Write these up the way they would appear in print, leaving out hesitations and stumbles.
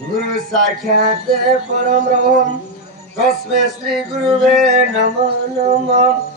गुरु साक्षात परम ब्रह्म तस्मै श्री गुरुवे नमो नमः।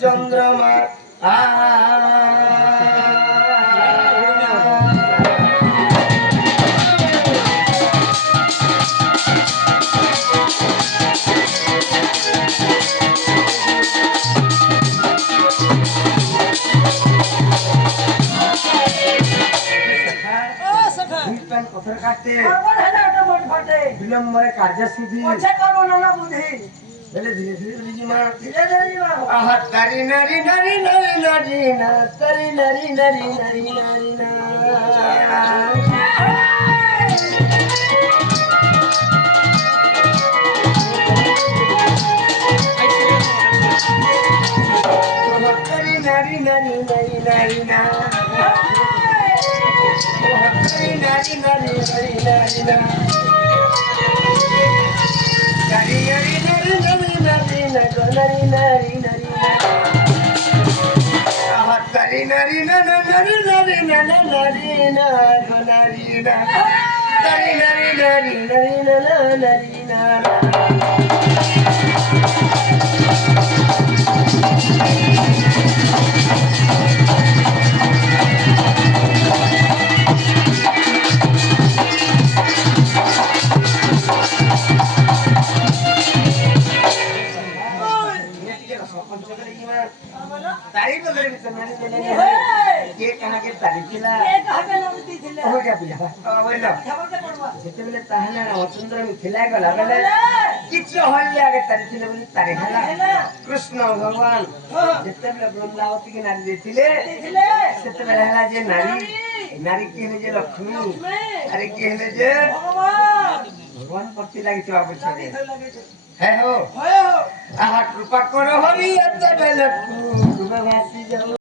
चंद्रमा पत्थर काटते विलंब कार्य सुधी धीरे धीरे आहा तारी नारी नारी नारी नारी ना तारी नारी नारी नारी नारी ना तारी नारी नारी नारी नारी ना तारी नारी नारी नारी नारी ना तारी नारी नारी नारी नारी ना नारी नारी नारी ना तारी नारी नारी नारी नारी ना नारी ना नारी ना तारी नारी नारी नारी ना नारी ना तारीफ वगैरह भी सुनाने के लिए ये कहाँ के तारीफ किला ये कहाँ के नाम दी थिले हो क्या पिला बोलो जेते बेले ताहला रामचंद्र मिथिला गला बेले किछ हल्ला के तारीफ थिले बोली तारीफ हला कृष्ण भगवान जेते बेले वृंदावती के नारी देथिले सेते बेले हला जे नारी नारी के हे जे लक्ष्मी अरे के हे जे भगवान पति लागि तो आवश्यक है हो आहा कृपा करो हरि एते बेले तू भासी जाओ।